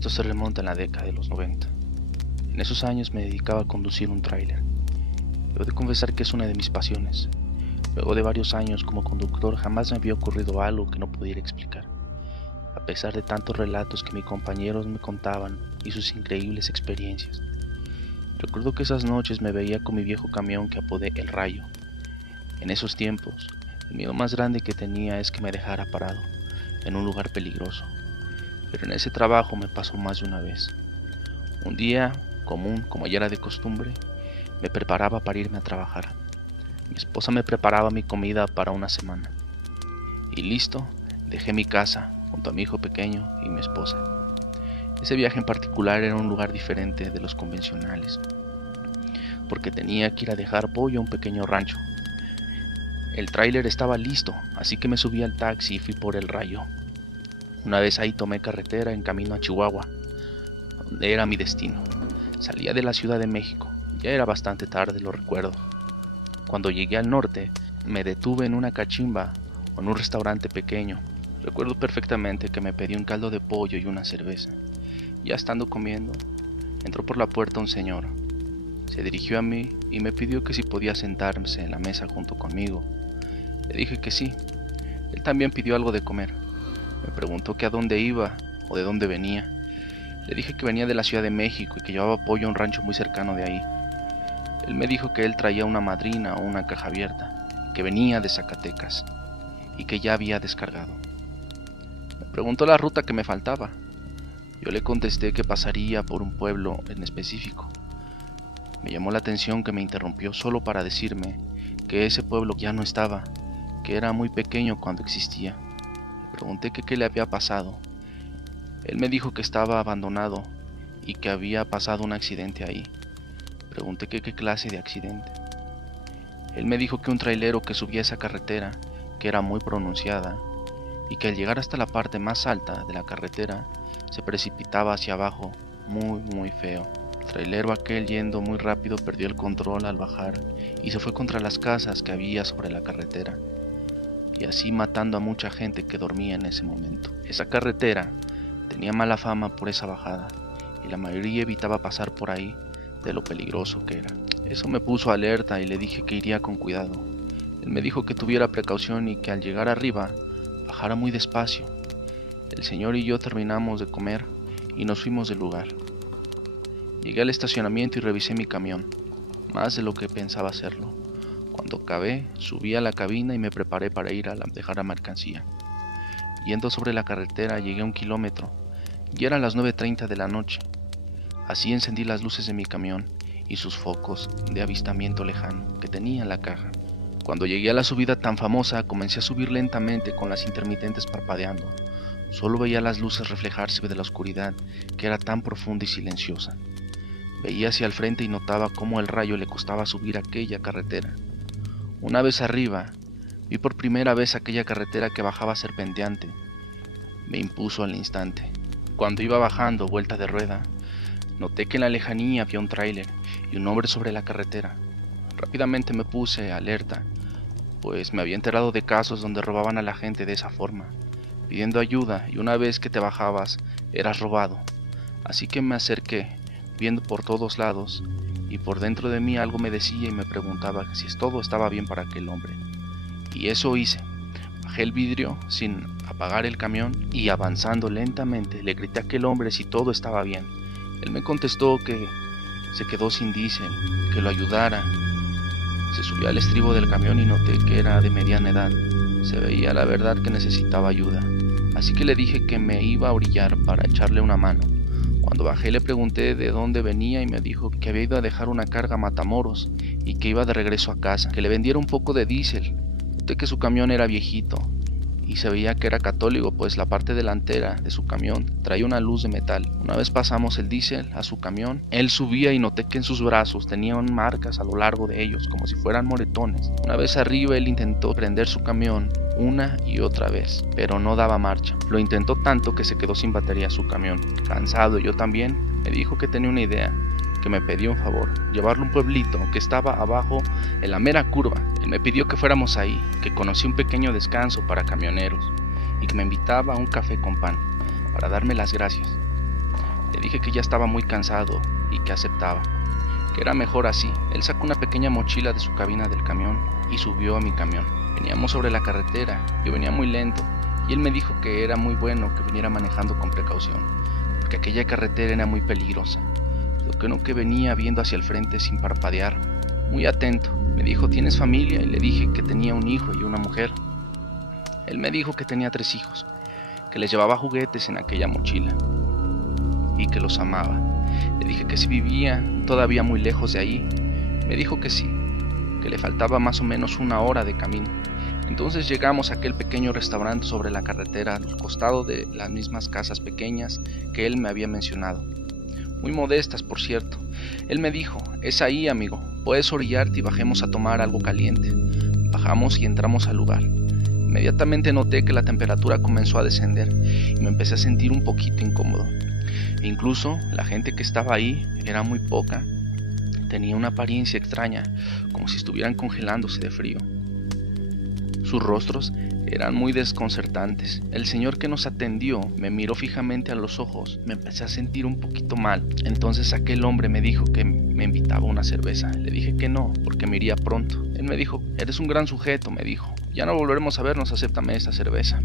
Esto se remonta en la década de los 90. En esos años me dedicaba a conducir un tráiler. Debo de confesar que es una de mis pasiones. Luego de varios años como conductor jamás me había ocurrido algo que no pudiera explicar. A pesar de tantos relatos que mis compañeros me contaban y sus increíbles experiencias. Recuerdo que esas noches me veía con mi viejo camión que apodé El Rayo. En esos tiempos, el miedo más grande que tenía es que me dejara parado, en un lugar peligroso. Pero en ese trabajo me pasó más de una vez. Un día común, como ya era de costumbre, me preparaba para irme a trabajar. Mi esposa me preparaba mi comida para una semana. Y listo, dejé mi casa junto a mi hijo pequeño y mi esposa. Ese viaje en particular era un lugar diferente de los convencionales, porque tenía que ir a dejar pollo a un pequeño rancho. El tráiler estaba listo, así que me subí al taxi y fui por El Rayo. Una vez ahí tomé carretera en camino a Chihuahua, donde era mi destino. Salía de la Ciudad de México, ya era bastante tarde, lo recuerdo. Cuando llegué al norte, me detuve en una cachimba o en un restaurante pequeño. Recuerdo perfectamente que me pedí un caldo de pollo y una cerveza. Ya estando comiendo, entró por la puerta un señor. Se dirigió a mí y me pidió que si podía sentarse en la mesa junto conmigo. Le dije que sí. Él también pidió algo de comer. Me preguntó que a dónde iba o de dónde venía. Le dije que venía de la Ciudad de México y que llevaba pollo a un rancho muy cercano de ahí. Él me dijo que él traía una madrina o una caja abierta, que venía de Zacatecas y que ya había descargado. Me preguntó la ruta que me faltaba. Yo le contesté que pasaría por un pueblo en específico. Me llamó la atención que me interrumpió solo para decirme que ese pueblo ya no estaba, que era muy pequeño cuando existía. Le pregunté que qué le había pasado. Él me dijo que estaba abandonado y que había pasado un accidente ahí. Pregunté que qué clase de accidente. Él me dijo que un trailero que subía esa carretera, que era muy pronunciada, y que al llegar hasta la parte más alta de la carretera, se precipitaba hacia abajo, muy feo. El trailero aquel, yendo muy rápido, perdió el control al bajar y se fue contra las casas que había sobre la carretera, y así matando a mucha gente que dormía en ese momento. Esa carretera tenía mala fama por esa bajada, y la mayoría evitaba pasar por ahí de lo peligroso que era. Eso me puso alerta y le dije que iría con cuidado. Él me dijo que tuviera precaución y que al llegar arriba, bajara muy despacio. El señor y yo terminamos de comer y nos fuimos del lugar. Llegué al estacionamiento y revisé mi camión, más de lo que pensaba hacerlo. Cuando acabé, subí a la cabina y me preparé para ir a dejar la mercancía. Yendo sobre la carretera llegué a 1 kilómetro y eran las 9:30 de la noche. Así encendí las luces de mi camión y sus focos de avistamiento lejano que tenía en la caja. Cuando llegué a la subida tan famosa, comencé a subir lentamente con las intermitentes parpadeando. Solo veía las luces reflejarse de la oscuridad que era tan profunda y silenciosa. Veía hacia el frente y notaba cómo el rayo le costaba subir aquella carretera. Una vez arriba, vi por primera vez aquella carretera que bajaba serpenteante. Me impuso al instante. Cuando iba bajando vuelta de rueda, noté que en la lejanía había un tráiler y un hombre sobre la carretera. Rápidamente me puse alerta, pues me había enterado de casos donde robaban a la gente de esa forma, pidiendo ayuda, y una vez que te bajabas, eras robado. Así que me acerqué, viendo por todos lados, y por dentro de mí algo me decía y me preguntaba si todo estaba bien para aquel hombre. Y eso hice. Bajé el vidrio sin apagar el camión y avanzando lentamente le grité a aquel hombre si todo estaba bien. Él me contestó que se quedó sin diésel, que lo ayudara. Se subió al estribo del camión y noté que era de mediana edad. Se veía la verdad que necesitaba ayuda, así que le dije que me iba a orillar para echarle una mano. Cuando bajé le pregunté de dónde venía y me dijo que había ido a dejar una carga a Matamoros y que iba de regreso a casa, que le vendiera un poco de diésel. Noté que su camión era viejito y se veía que era católico, pues la parte delantera de su camión traía una luz de metal. Una vez pasamos el diésel a su camión, él subía y noté que en sus brazos tenían marcas a lo largo de ellos, como si fueran moretones. Una vez arriba él intentó prender su camión una y otra vez, pero no daba marcha. Lo intentó tanto que se quedó sin batería su camión. Cansado yo también, me dijo que tenía una idea, que me pidió un favor, llevarlo a un pueblito que estaba abajo en la mera curva. Él me pidió que fuéramos ahí, que conocí un pequeño descanso para camioneros y que me invitaba a un café con pan para darme las gracias. Le dije que ya estaba muy cansado y que aceptaba, que era mejor así. Él sacó una pequeña mochila de su cabina del camión y subió a mi camión. Veníamos sobre la carretera, yo venía muy lento y él me dijo que era muy bueno que viniera manejando con precaución, porque aquella carretera era muy peligrosa. Lo que venía viendo hacia el frente sin parpadear, muy atento. Me dijo, ¿tienes familia? Y le dije que tenía un hijo y una mujer. Él me dijo que tenía 3 hijos, que les llevaba juguetes en aquella mochila y que los amaba. Le dije que si vivía todavía muy lejos de ahí. Me dijo que sí, que le faltaba más o menos 1 hora de camino. Entonces llegamos a aquel pequeño restaurante sobre la carretera, al costado de las mismas casas pequeñas que él me había mencionado. Muy modestas, por cierto. Él me dijo, es ahí, amigo, puedes orillarte y bajemos a tomar algo caliente. Bajamos y entramos al lugar. Inmediatamente noté que la temperatura comenzó a descender y me empecé a sentir un poquito incómodo. E incluso la gente que estaba ahí era muy poca. Tenía una apariencia extraña, como si estuvieran congelándose de frío. Sus rostros eran muy desconcertantes. El señor que nos atendió me miró fijamente a los ojos. Me empecé a sentir un poquito mal. Entonces aquel hombre me dijo que me invitaba a una cerveza. Le dije que no, porque me iría pronto. Él me dijo, eres un gran sujeto, me dijo. Ya no volveremos a vernos, acéptame esta cerveza.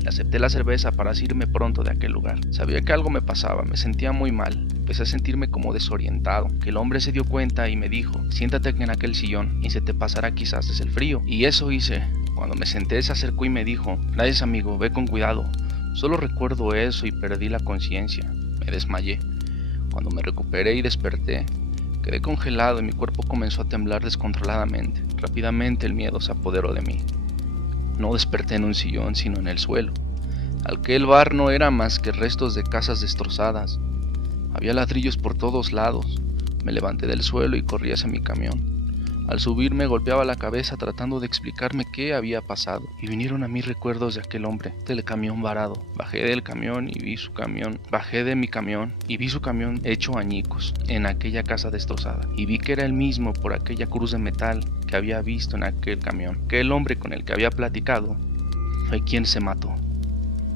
Le acepté la cerveza para irme pronto de aquel lugar. Sabía que algo me pasaba, me sentía muy mal. Empecé a sentirme como desorientado. Que el hombre se dio cuenta y me dijo, siéntate en aquel sillón y se te pasará quizás el frío. Y eso hice. Cuando me senté se acercó y me dijo, gracias amigo, ve con cuidado. Solo recuerdo eso y perdí la conciencia. Me desmayé. Cuando me recuperé y desperté, quedé congelado y mi cuerpo comenzó a temblar descontroladamente. Rápidamente el miedo se apoderó de mí. No desperté en un sillón, sino en el suelo. Aquel bar no era más que restos de casas destrozadas. Había ladrillos por todos lados. Me levanté del suelo y corrí hacia mi camión. Al subir me golpeaba la cabeza tratando de explicarme qué había pasado. Y vinieron a mí recuerdos de aquel hombre, del camión varado. Bajé de mi camión y vi su camión hecho añicos en aquella casa destrozada. Y vi que era el mismo por aquella cruz de metal que había visto en aquel camión. Que el hombre con el que había platicado fue quien se mató.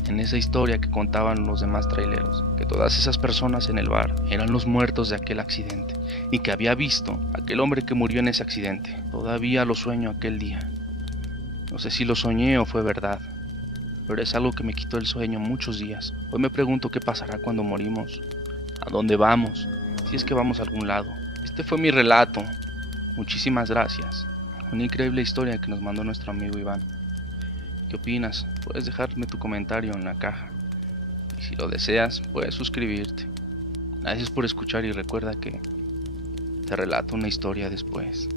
En esa historia que contaban los demás traileros, que todas esas personas en el bar eran los muertos de aquel accidente y que había visto a aquel hombre que murió en ese accidente. Todavía lo sueño aquel día. No sé si lo soñé o fue verdad, pero es algo que me quitó el sueño muchos días. Hoy me pregunto qué pasará cuando morimos, a dónde vamos, si es que vamos a algún lado. Este fue mi relato. Muchísimas gracias. Una increíble historia que nos mandó nuestro amigo Iván. ¿Qué opinas? Puedes dejarme tu comentario en la caja. Y si lo deseas, puedes suscribirte. Gracias por escuchar y recuerda que te relato una historia después.